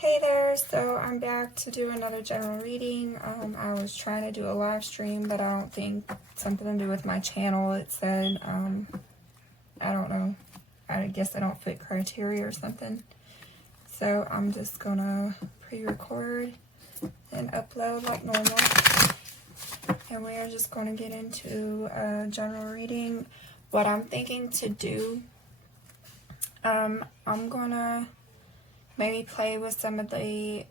Hey there, so I'm back to do another general reading. I was trying to do a live stream, but I don't think something to do with my channel. It said, I don't know. I guess I don't fit criteria or something. So I'm just gonna pre-record and upload like normal. And we are just gonna get into a general reading. What I'm thinking to do, I'm gonna maybe play with some of the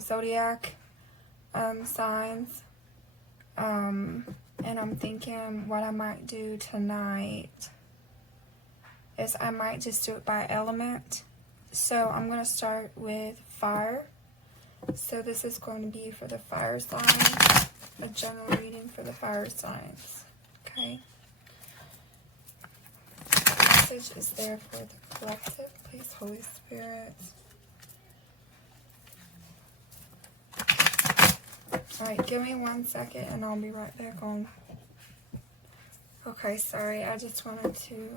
zodiac signs. And I'm thinking what I might do tonight is I might just do it by element. So I'm going to start with fire. So this is going to be for the fire signs, a general reading for the fire signs. Okay. The message is there for the collective. Please, Holy Spirit. Alright, give me 1 second and I'll be right back on. Okay, sorry, I just wanted to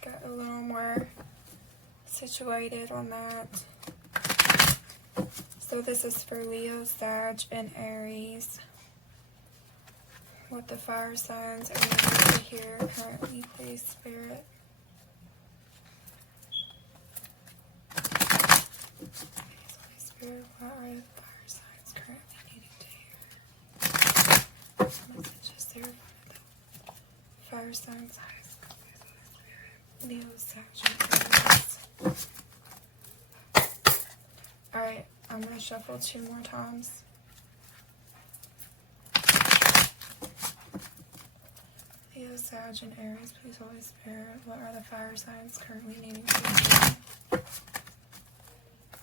get a little more situated on that. So this is for Leo, Sag, and Aries. What the fire signs are needing to hear currently, please, Spirit. Please, Holy Spirit, what are the fire signs currently needing to hear? Messages there for the fire signs, Leo, Sagittarius. Alright, I'm going to shuffle 2 more times. Leo, Sag, and Aries, please, Holy Spirit, what are the fire signs currently needing to hear?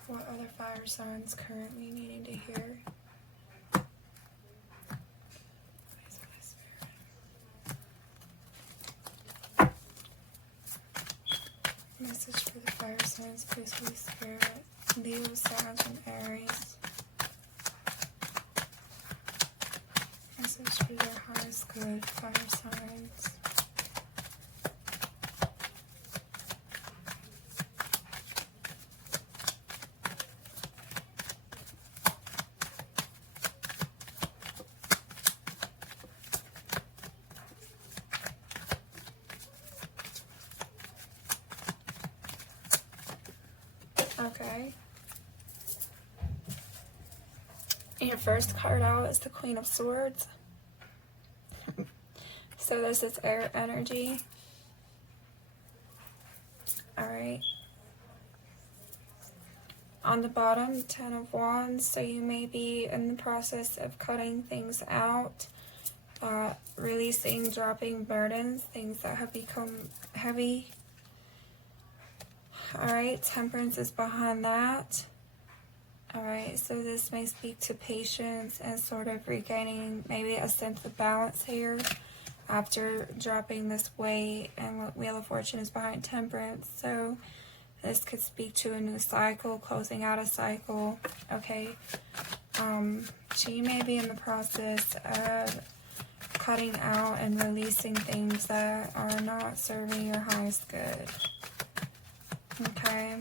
What other fire signs currently needing to hear? Please, Holy Spirit. Message for the fire signs, please, Holy Spirit. Leo, Sag, and Aries. Message for their highest good, fire signs. Okay. Your first card out is the Queen of Swords. So this is air energy. Alright. On the bottom, 10 of Wands. So you may be in the process of cutting things out, releasing, dropping burdens, things that have become heavy. Alright, Temperance is behind that. Alright, so this may speak to patience and sort of regaining maybe a sense of balance here after dropping this weight, and Wheel of Fortune is behind Temperance. So this could speak to a new cycle, closing out a cycle. Okay, so you may be in the process of cutting out and releasing things that are not serving your highest good. Okay.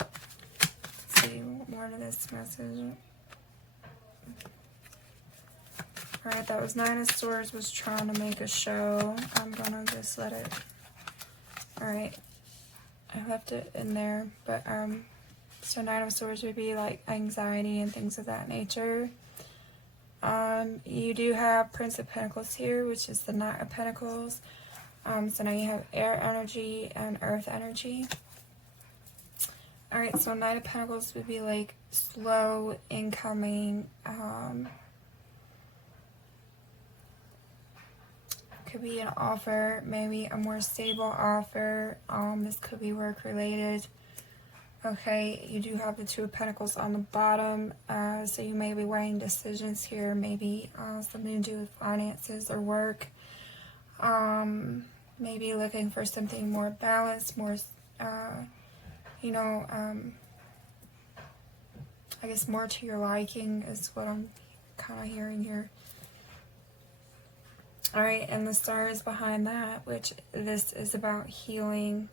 Let's see more of this message. Alright, that was 9 of Swords, was trying to make a show. I'm gonna just let it. Alright. I left it in there. But so 9 of Swords would be like anxiety and things of that nature. You do have Prince of Pentacles here, which is the Knight of Pentacles. So now you have air energy and earth energy. Alright, so Knight of Pentacles would be like slow, incoming, could be an offer, maybe a more stable offer. This could be work related. Okay, you do have the 2 of Pentacles on the bottom, so you may be weighing decisions here, maybe something to do with finances or work. Maybe looking for something more balanced, more, you know, I guess more to your liking is what I'm kind of hearing here. Alright, and the Star is behind that, which this is about healing.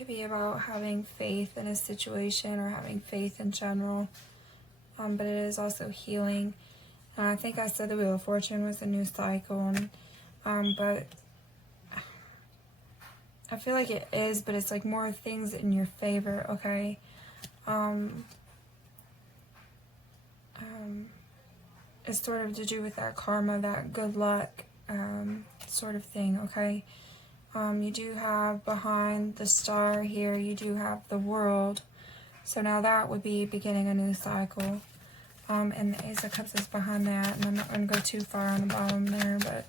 could be about having faith in a situation or having faith in general. But it is also healing. And I think I said the Wheel of Fortune was a new cycle. And, but I feel like it is, but it's like more things in your favor, okay? It's sort of to do with that karma, that good luck sort of thing, okay? You do have behind the star here, you do have the World. So now that would be beginning a new cycle. And the Ace of Cups is behind that, and I'm not going to go too far on the bottom there, but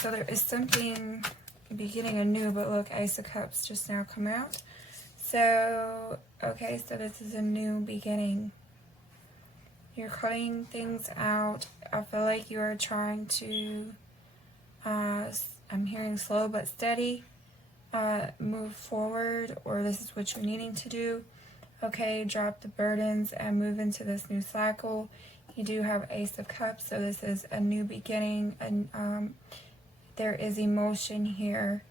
so there is something beginning anew, but look, Ace of Cups just now come out. So, okay, so this is a new beginning. You're cutting things out. I feel like you are trying to, I'm hearing slow but steady, move forward, or this is what you're needing to do. Okay, drop the burdens and move into this new cycle. You do have Ace of Cups, so this is a new beginning, and there is emotion here.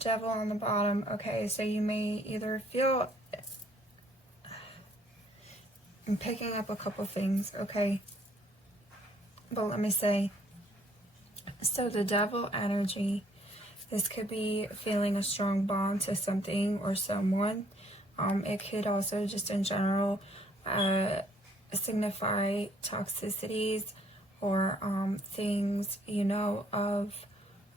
Devil on the bottom. Okay, so you may either feel, I'm picking up a couple things, okay? But let me say, so the Devil energy, this could be feeling a strong bond to something or someone. It could also just in general signify toxicities or things, you know, of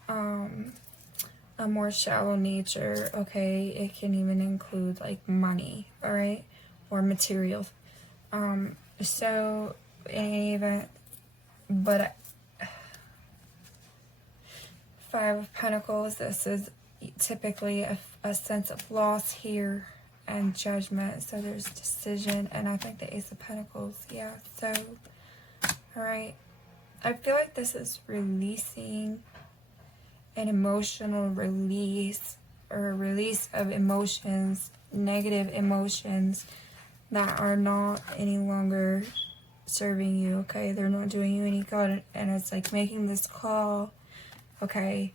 a more shallow nature, okay? It can even include like money, all right? Or materials. So in any event, but Five of Pentacles, this is typically a sense of loss here and judgment. So there's decision, and I think the Ace of Pentacles, yeah. So, all right. I feel like this is releasing an emotional release, or a release of emotions, negative emotions that are not any longer serving you, okay? They're not doing you any good, and it's like making this call, okay,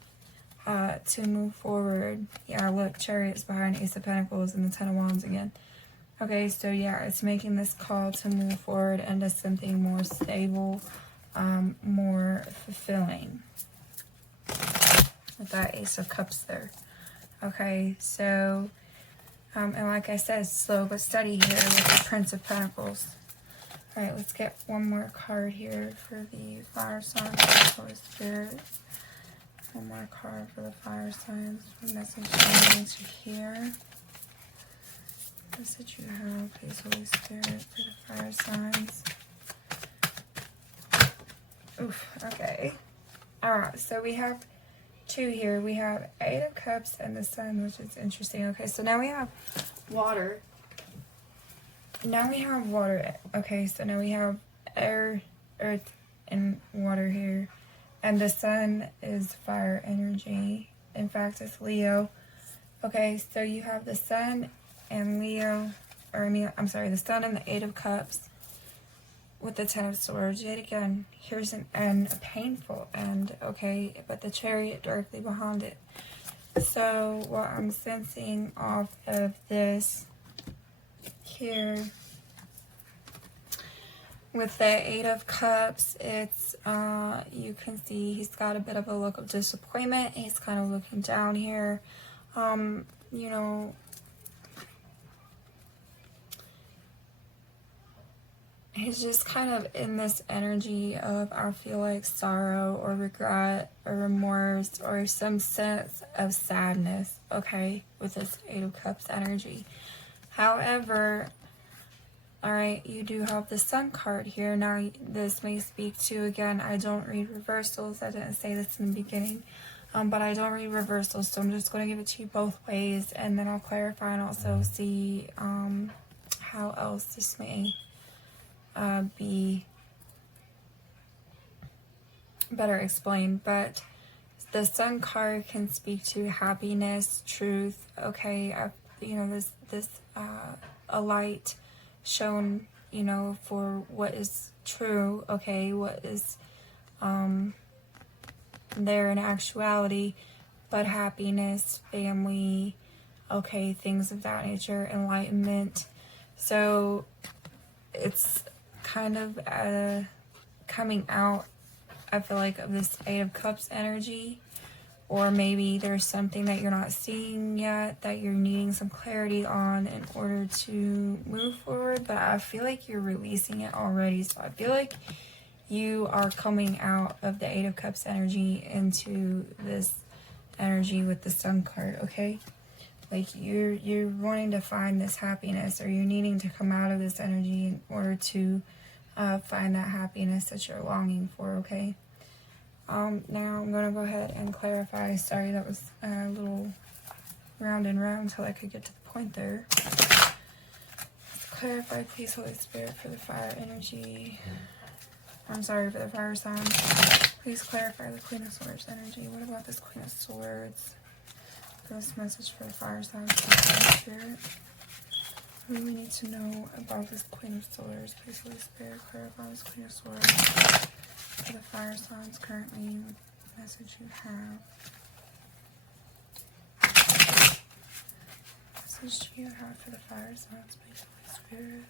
to move forward. Yeah, look, Chariot's behind Ace of Pentacles and the Ten of Wands again. Okay, so yeah, it's making this call to move forward into something more stable, more fulfilling. With that Ace of Cups there. Okay, so, and like I said, slow but steady here with the Prince of Pentacles. Alright, let's get one more card here for the fire signs, Holy Spirit. One more card for the fire signs. What message do you need to hear? What message you have, please, Holy Spirit, for the fire signs? Oof, okay. Alright, so we have two here. We have Eight of Cups and the Sun, which is interesting. Okay, so now we have water. Now we have water. Okay, so now we have air, earth, and water here. And the Sun is fire energy. In fact, it's Leo. Okay, so you have the Sun and Leo, or I mean, I'm sorry, the Sun and the Eight of Cups with the Ten of Swords. Yet again, here's an end, a painful end, okay, but the Chariot directly behind it. So what I'm sensing off of this here with the Eight of Cups, it's you can see he's got a bit of a look of disappointment. He's kind of looking down here. You know, he's just kind of in this energy of, I feel like, sorrow or regret or remorse or some sense of sadness, okay, with this Eight of Cups energy. However, all right, you do have the Sun card here. Now, this may speak to, again, I don't read reversals. I didn't say this in the beginning, but I don't read reversals, so I'm just going to give it to you both ways, and then I'll clarify and also see how else this may be better explained. But the Sun card can speak to happiness, truth, okay, you know, this a light shown, you know, for what is true, okay, what is there in actuality, but happiness, family, okay, things of that nature, enlightenment. So it's kind of coming out, I feel like, of this Eight of Cups energy. Or maybe there's something that you're not seeing yet that you're needing some clarity on in order to move forward. But I feel like you're releasing it already. So I feel like you are coming out of the Eight of Cups energy into this energy with the Sun card, okay? Like you're wanting to find this happiness, or you're needing to come out of this energy in order to find that happiness that you're longing for, okay? Now I'm going to go ahead and clarify. Sorry, that was a little round and round until I could get to the point there. Let's clarify, please, Holy Spirit, for the fire energy. I'm sorry, for the fire sign. Please clarify the Queen of Swords energy. What about this Queen of Swords? This message for the fire sign, Holy Spirit. What do we need to know about this Queen of Swords? Please, Holy Spirit, clarify this Queen of Swords. For the fire signs currently, what message you have. Message you have for the fire signs, please, Holy Spirit.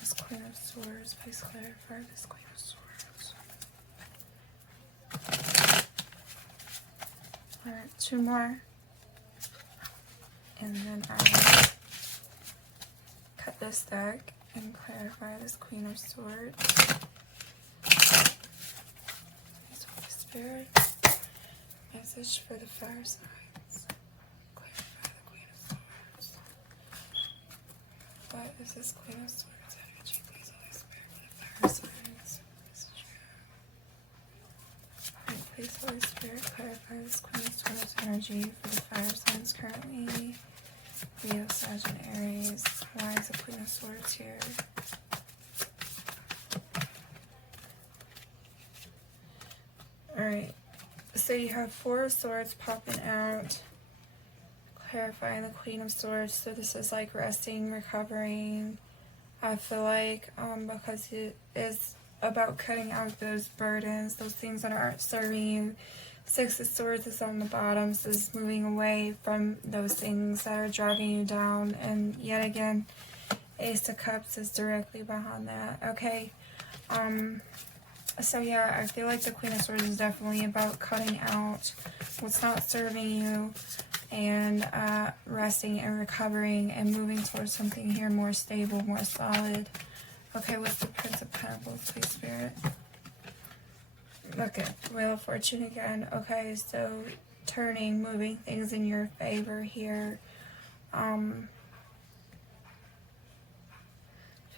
This Queen of Swords, please clarify this Queen of Swords. Alright, 2 more. And then I will cut this deck and clarify this Queen of Swords. Spirit, message for the fire signs. Clarify the Queen of Swords. What is this Queen of Swords energy? Please, Holy Spirit, for the fire signs. Alright, please, Holy Spirit, clarify this Queen of Swords energy for the fire signs currently. Leo, Sag, and Aries. Why is the Queen of Swords here? Alright, so you have 4 of Swords popping out, clarifying the Queen of Swords. So this is like resting, recovering. I feel like because it is about cutting out those burdens, those things that aren't serving you. 6 of Swords is on the bottom, so it's moving away from those things that are dragging you down. And yet again, Ace of Cups is directly behind that, okay? So yeah, I feel like the Queen of Swords is definitely about cutting out what's not serving you and resting and recovering and moving towards something here more stable, more solid. Okay, what's the Prince of Pentacles, please, Spirit? Look at Wheel of Fortune again. Okay, so turning, moving things in your favor here. Feel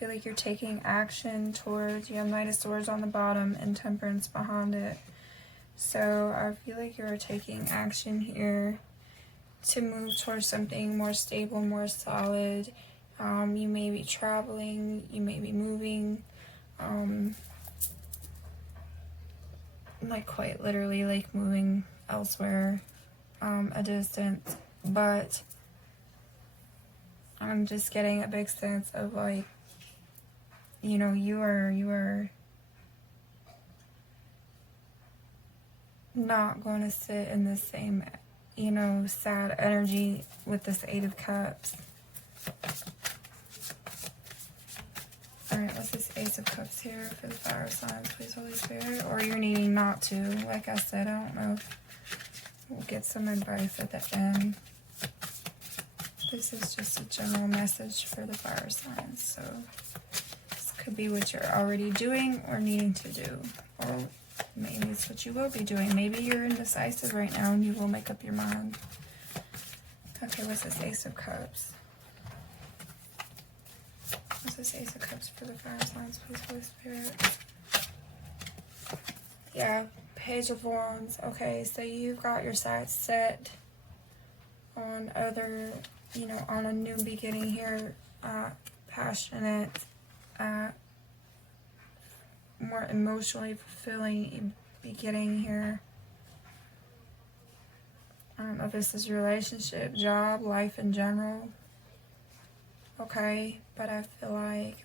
like you're taking action towards, you have Knight of Swords on the bottom and Temperance behind it. So I feel like you're taking action here to move towards something more stable, more solid. You may be traveling, you may be moving, like quite literally like moving elsewhere, a distance, but I'm just getting a big sense of like, you know, you are not going to sit in the same, you know, sad energy with this Eight of Cups. Alright, what's this Ace of Cups here for the fire signs, please, Holy Spirit? Or you're needing not to. Like I said, I don't know if we'll get some advice at the end. This is just a general message for the fire signs, so this could be what you're already doing or needing to do, or maybe it's what you will be doing. Maybe you're indecisive right now and you will make up your mind. Okay, what's this Ace of Cups? What's this Ace of Cups for the fire signs, please, Holy Spirit? Yeah, Page of Wands. Okay, so you've got your sights set on other, you know, on a new beginning here, passionate, more emotionally fulfilling beginning here. I don't know if this is your relationship, job, life in general. Okay, but I feel like,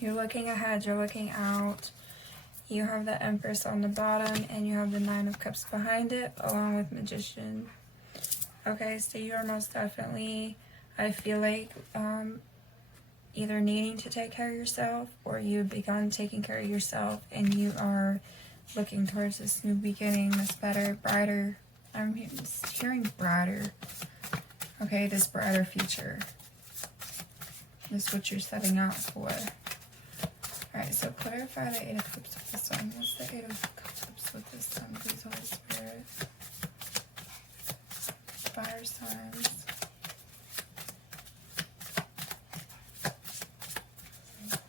You're looking ahead, you're looking out. You have the Empress on the bottom, and you have the Nine of Cups behind it, along with Magician. Okay, so you are most definitely, I feel like, either needing to take care of yourself, or you've begun taking care of yourself, and you are looking towards this new beginning, this better, brighter, I'm hearing brighter, okay, this brighter future. This is what you're setting out for. Alright, so clarify the Eight of Cups with the Sun. What's the Eight of Cups with the Sun, please, Holy Spirit? Fire signs.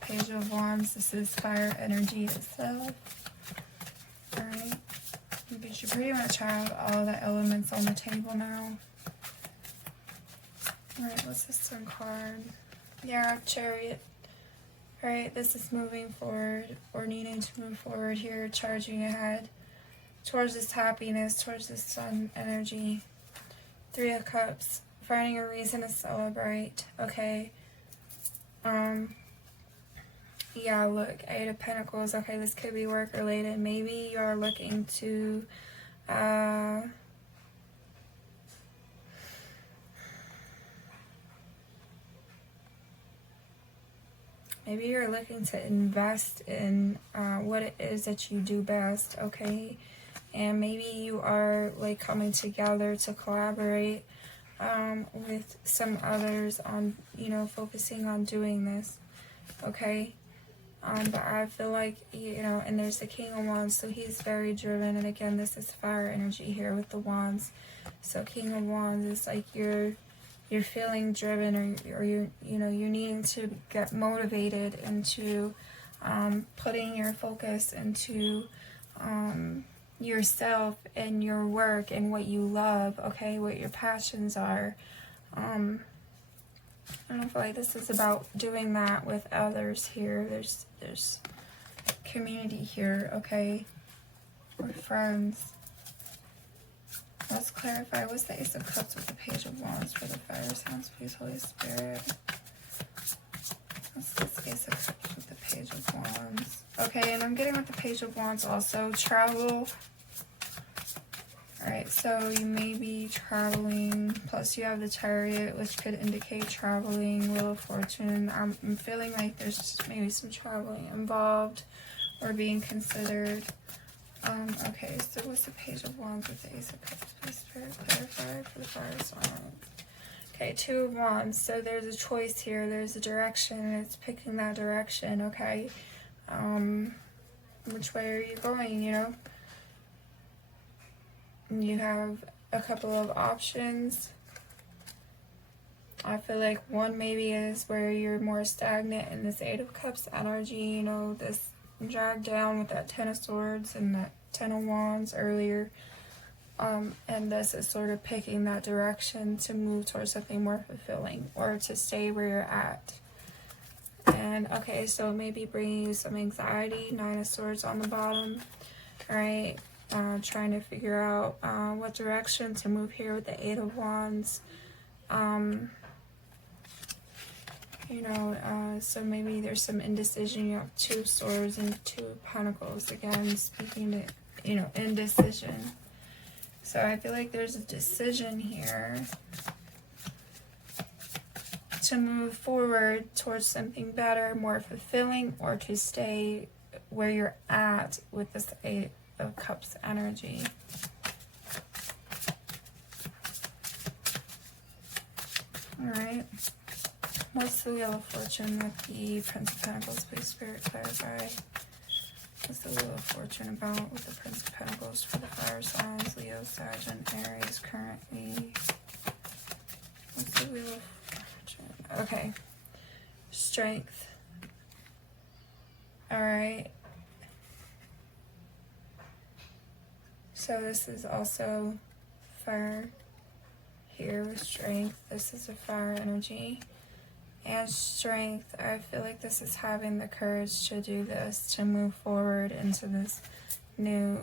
Page of Wands, this is fire energy itself. Alright, but you pretty much have all the elements on the table now. Alright, what's the Sun card? Yeah, Chariot. Alright, this is moving forward, or needing to move forward here, charging ahead towards this happiness, towards this Sun energy. Three of Cups, finding a reason to celebrate. Okay. Yeah, look, Eight of Pentacles. Okay, this could be work related. Maybe you are looking to maybe you're looking to invest in what it is that you do best, okay? And maybe you are like coming together to collaborate with some others on, you know, focusing on doing this, okay? But I feel like, you know, and there's the King of Wands, so he's very driven. And again, this is fire energy here with the Wands. So King of Wands is like you're feeling driven, or you're, you know, you're needing to get motivated into putting your focus into yourself and your work and what you love, okay, what your passions are. I don't feel like this is about doing that with others here. There's community here, okay? Or friends. Let's clarify. What's the Ace of Cups with the Page of Wands for the fire signs, please, Holy Spirit? What's this Ace of Cups with the Page of Wands? Okay, and I'm getting with the Page of Wands also. Travel. Alright, so you may be traveling, plus you have the Chariot, which could indicate traveling, Wheel of Fortune. I'm feeling like there's maybe some traveling involved or being considered. Okay, so what's the Page of Wands with the Ace of Cups? Please, Spirit, clarify for the fire sign. Okay, Two of Wands, so there's a choice here, there's a direction, and it's picking that direction, okay? Which way are you going, you know? You have a couple of options. I feel like one maybe is where you're more stagnant in this Eight of Cups energy, you know, this dragged down with that Ten of Swords and that Ten of Wands earlier. And this is sort of picking that direction to move towards something more fulfilling, or to stay where you're at. And okay, so it may be bringing you some anxiety. Nine of Swords on the bottom. All right. Trying to figure out what direction to move here with the Eight of Wands. You know, so maybe there's some indecision. You have Two of Swords and Two of Pentacles. Again, speaking to, you know, indecision. So I feel like there's a decision here to move forward towards something better, more fulfilling, or to stay where you're at with this Eight of Cups energy. Alright. What's the Wheel of Fortune with the Prince of Pentacles? Please, Spirit, clarify. What's the Wheel of Fortune about with the Prince of Pentacles for the fire signs, Leo, Sag, and Aries currently? What's the Wheel of Fortune? Okay. Strength. Alright. So this is also fire here with strength. This is a fire energy. And strength, I feel like this is having the courage to do this, to move forward into this new,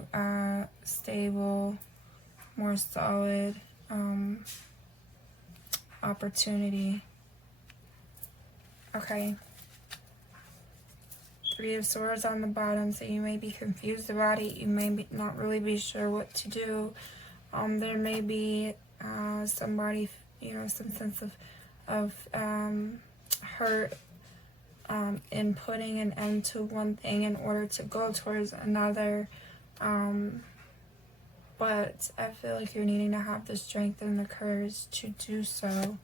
stable, more solid opportunity. Okay. Three of Swords on the bottom, so you may be confused about it. You may not really be sure what to do. There may be somebody, you know, some sense of hurt in putting an end to one thing in order to go towards another. But I feel like you're needing to have the strength and the courage to do so.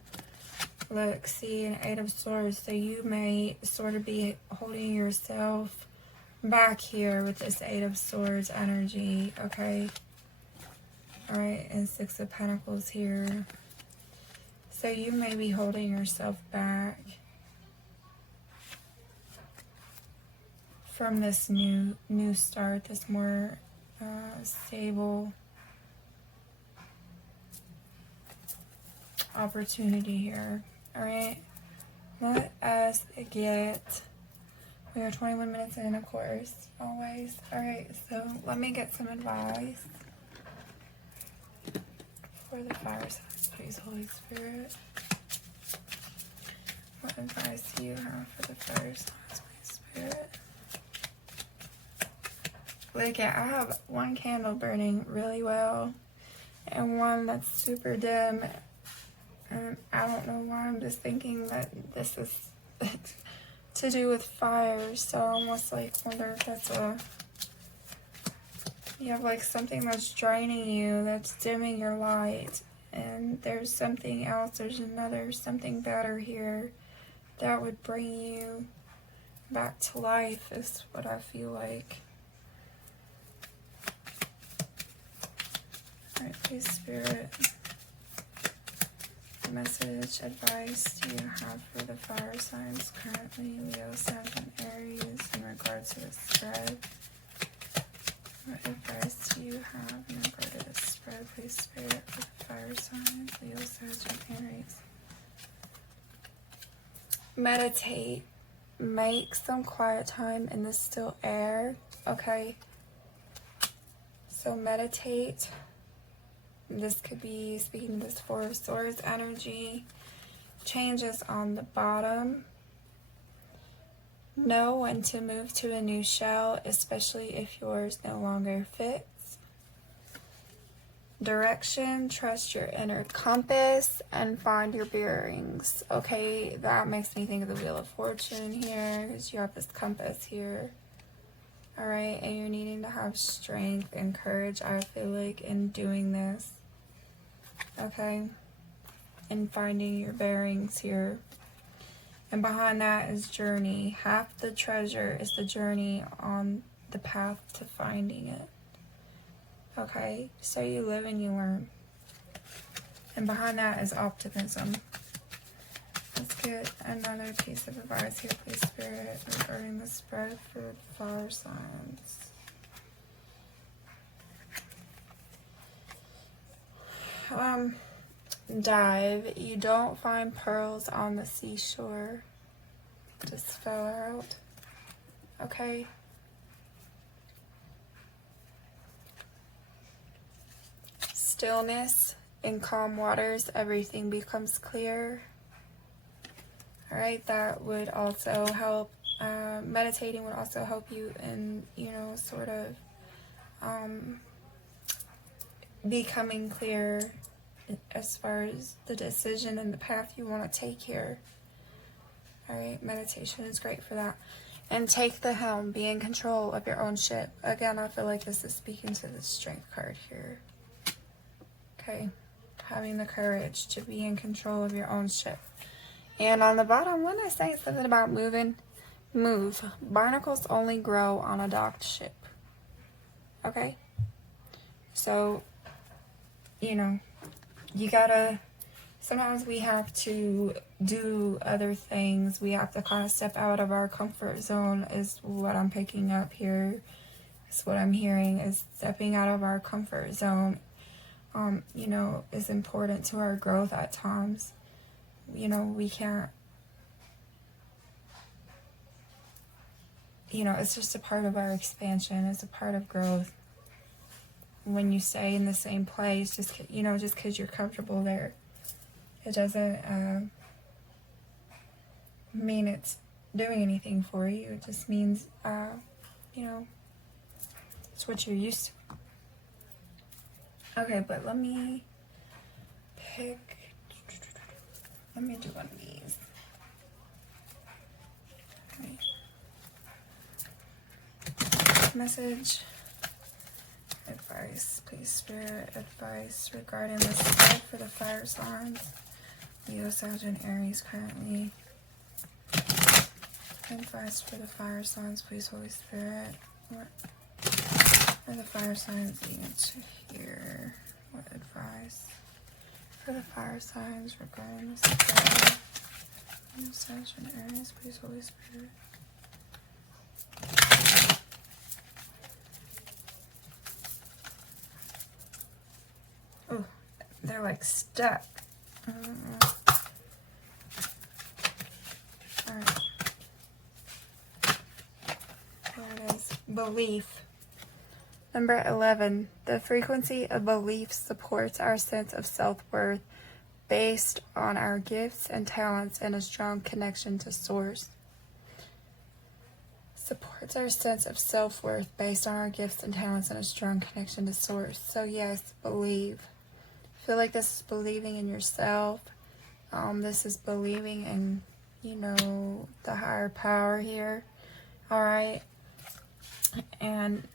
Look, see, an Eight of Swords, so you may sort of be holding yourself back here with this Eight of Swords energy, okay? Alright, and Six of Pentacles here. So you may be holding yourself back from this new start, this more stable opportunity here. Alright, let us get, we are 21 minutes in, of course, always. Alright, so let me get some advice for the fire signs, please, Holy Spirit. What advice do you have for the fire signs, Holy Spirit? Look at, I have one candle burning really well and one that's super dim. And I don't know why, I'm just thinking that this is to do with fire. So I almost like wonder if that's you have like something that's draining you, that's dimming your light. And there's something else, there's something better here that would bring you back to life is what I feel like. Alright, please, Spirit. Message, advice do you have for the fire signs currently, Leo, Sag, and Aries, in regards to the spread? What advice do you have in regard to the spread, please, Spirit, for the fire signs, Leo, Sag, and Aries? Meditate. Make some quiet time in the still air, okay? So meditate. This could be speaking to this Four of Swords energy. Changes on the bottom. Know when to move to a new shell, especially if yours no longer fits. Direction, trust your inner compass and find your bearings. Okay, that makes me think of the Wheel of Fortune here, because you have this compass here. Alright, and you're needing to have strength and courage, I feel like, in doing this. Okay? And finding your bearings here. And behind that is journey. Half the treasure is the journey on the path to finding it. Okay? So you live and you learn. And behind that is optimism. Let's get another piece of advice here, please, Spirit, regarding the spread for fire signs. Dive. You don't find pearls on the seashore. Just fell out. Okay. Stillness. In calm waters, everything becomes clear. Alright, that would also help. Meditating would also help you in, you know, sort of becoming clear as far as the decision and the path you want to take here. Alright, meditation is great for that. And take the helm, be in control of your own ship. Again, I feel like this is speaking to the strength card here. Okay, having the courage to be in control of your own ship. And on the bottom, when I say something about moving, move. Barnacles only grow on a docked ship. Okay? So, you know, you gotta, sometimes we have to do other things. We have to kind of step out of our comfort zone is what I'm picking up here. Is what I'm hearing is stepping out of our comfort zone, you know, is important to our growth at times. You know, we can't, you know, it's just a part of our expansion. It's a part of growth. When you stay in the same place, just, you know, just because you're comfortable there, it doesn't mean it's doing anything for you. It just means, you know, it's what you're used to. Okay, but let me do one of these. Okay. Message, advice, please spirit, advice regarding the spread for the fire signs. Leo, Sag, and Aries currently. Advice for the fire signs, please, Holy Spirit. What are the fire signs needing to hear? What advice for the fire signs regarding the spread? Leo, Sag, and Aries, please, Holy Spirit. Oh, they're like stuck. Alright. There it is. Belief. Number 11. The frequency of belief supports our sense of self-worth based on our gifts and talents and a strong connection to Source. Supports our sense of self-worth based on our gifts and talents and a strong connection to Source. So yes, believe. I feel like this is believing in yourself. This is believing in, you know, the higher power here. Alright. And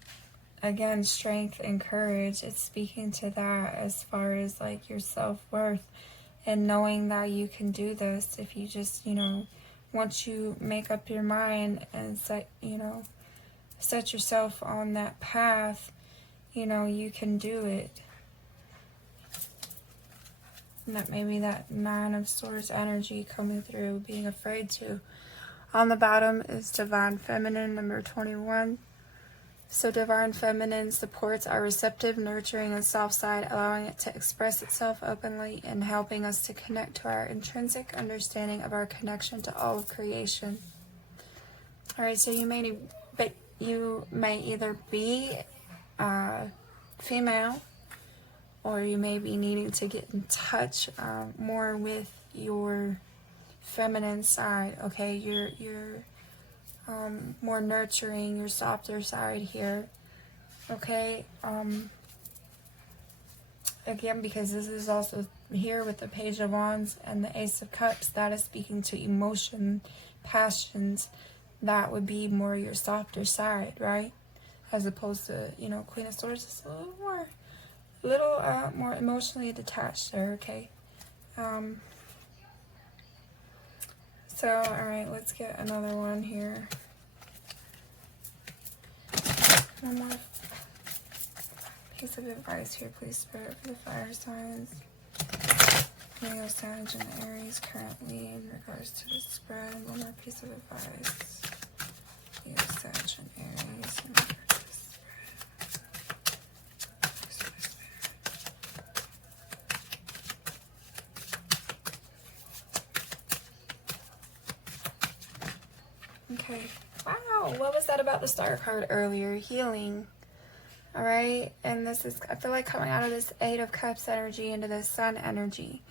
again, strength and courage. It's speaking to that as far as like your self-worth and knowing that you can do this if you just, you know, once you make up your mind and set yourself on that path, you know, you can do it. And that maybe that 9 of Swords energy coming through, being afraid to. On the bottom is Divine Feminine, number 21. So Divine Feminine supports our receptive, nurturing, and soft side, allowing it to express itself openly and helping us to connect to our intrinsic understanding of our connection to all of creation. Alright, so you may either be female, or you may be needing to get in touch more with your feminine side, okay? Your more nurturing, your softer side here, okay? Again, because this is also here with the Page of Wands and the Ace of Cups, that is speaking to emotion, passions. That would be more your softer side, right? As opposed to, you know, Queen of Swords is a little more emotionally detached there, okay? So, alright, let's get another one here. One more piece of advice here, please, Spirit, for the fire signs. Leo, Sag, and Aries currently in regards to the spread. One more piece of advice. Leo, Sag, and Aries in regards to the spread. Okay. Wow, what was that about the Star card earlier? Healing. Alright, and this is, I feel like coming out of this 8 of Cups energy into this Sun energy.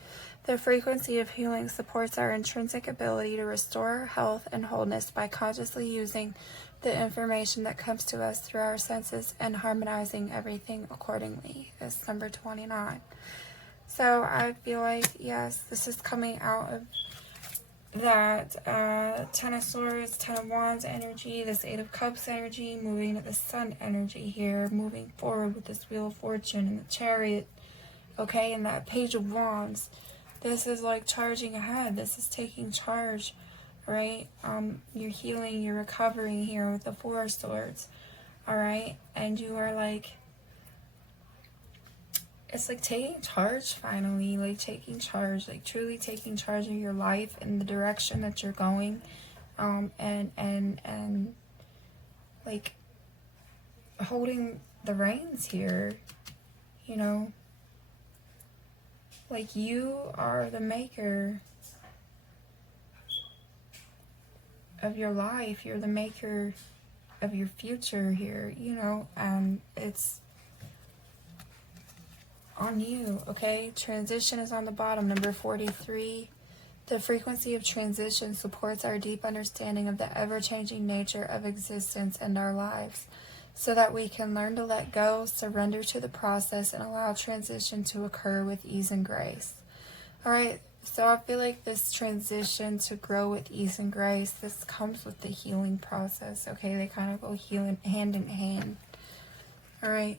The frequency of healing supports our intrinsic ability to restore health and wholeness by consciously using the information that comes to us through our senses and harmonizing everything accordingly. It's number 29. So I feel like, yes, this is coming out of that 10 of Swords, 10 of Wands energy, this 8 of Cups energy, moving to the Sun energy here, moving forward with this Wheel of Fortune and the Chariot, okay, and that Page of Wands. This is like charging ahead. This is taking charge, right? You're healing, you're recovering here with the 4 of Swords, alright? And you are like, it's like taking charge finally, like taking charge, like truly taking charge of your life and the direction that you're going, and like holding the reins here, you know, like you are the maker of your life, you're the maker of your future here, you know, and it's on you, okay? Transition is on the bottom, number 43. The frequency of transition supports our deep understanding of the ever-changing nature of existence and our lives, so that we can learn to let go, surrender to the process, and allow transition to occur with ease and grace. All right, so I feel like this transition to grow with ease and grace, this comes with the healing process, okay? They kind of go healing hand in hand. All right.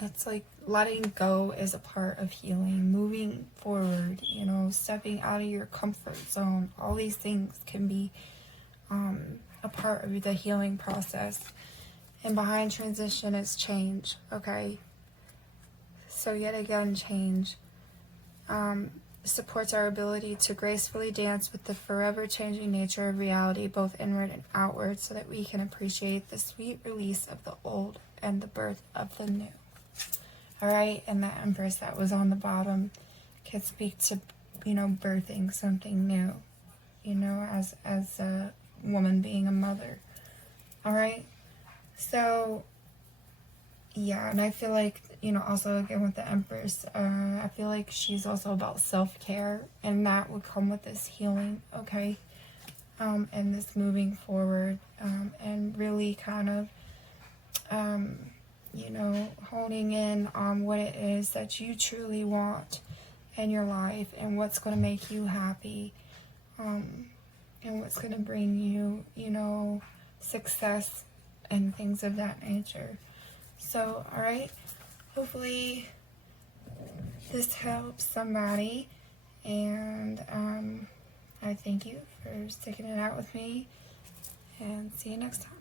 It's like letting go is a part of healing, moving forward, you know, stepping out of your comfort zone. All these things can be a part of the healing process. And behind transition is change, okay? So yet again, change supports our ability to gracefully dance with the forever changing nature of reality, both inward and outward, so that we can appreciate the sweet release of the old and the birth of the new. All right, and the Empress that was on the bottom can speak to, you know, birthing something new, you know, as a woman being a mother. All right, so yeah, and I feel like, you know, also again with the Empress, I feel like she's also about self-care, and that would come with this healing, okay, and this moving forward, and really kind of, you know, honing in on what it is that you truly want in your life and what's going to make you happy, and what's going to bring you, you know, success and things of that nature. So, all right, hopefully this helps somebody, and I thank you for sticking it out with me, and see you next time.